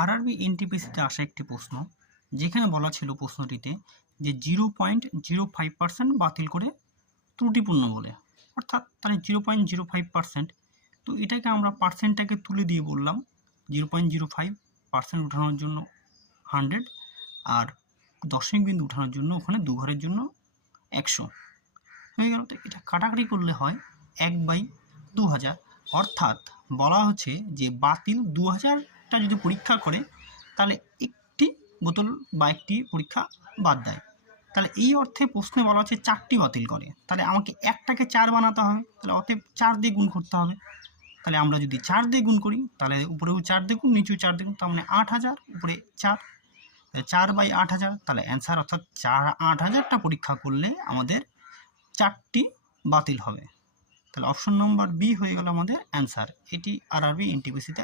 RRB এনটিপিসিতে আসা একটি প্রশ্ন, যেখানে বলা ছিল প্রশ্নটিতে যে 0.05% বাতিল করে ত্রুটিপূর্ণ বলে, অর্থাৎ তাহলে 0.05%। তো এটাকে আমরা পার্সেন্টটাকে তুলে দিয়ে বললাম 0.05% উঠানোর জন্য 100, আর দশমিক বিন্দু উঠানোর জন্য ওখানে দু ঘরের জন্য 100 হয়ে গেল। তো এটা কাটাকাটি করলে হয় 1/2000, অর্থাৎ বলা হচ্ছে যে বাতিল 2000টা যদি পরীক্ষা করে তাহলে একটি বোতল বা একটি পরীক্ষা বাদ দেয়। তাহলে এই অর্থে প্রশ্নে বলা হচ্ছে 4টি বাতিল করে, তাহলে আমাকে একটাকে 4 বানাতে হবে, তাহলে অতএব 4 দিয়ে গুণ করতে হবে। তাহলে আমরা যদি 4 দিয়ে গুণ করি তাহলে উপরেও 4 দিয়ে গুণ, নিচেও 4 দিয়ে গুণ, তার মানে 8000, উপরে 4, 4/8000, তাহলে অ্যান্সার অর্থাৎ 8000টা পরীক্ষা করলে আমাদের 4টি বাতিল হবে। তাহলে অপশন নম্বর বি হয়ে গেল আমাদের অ্যান্সার। এটি আরআরবি এনটিপিসিতে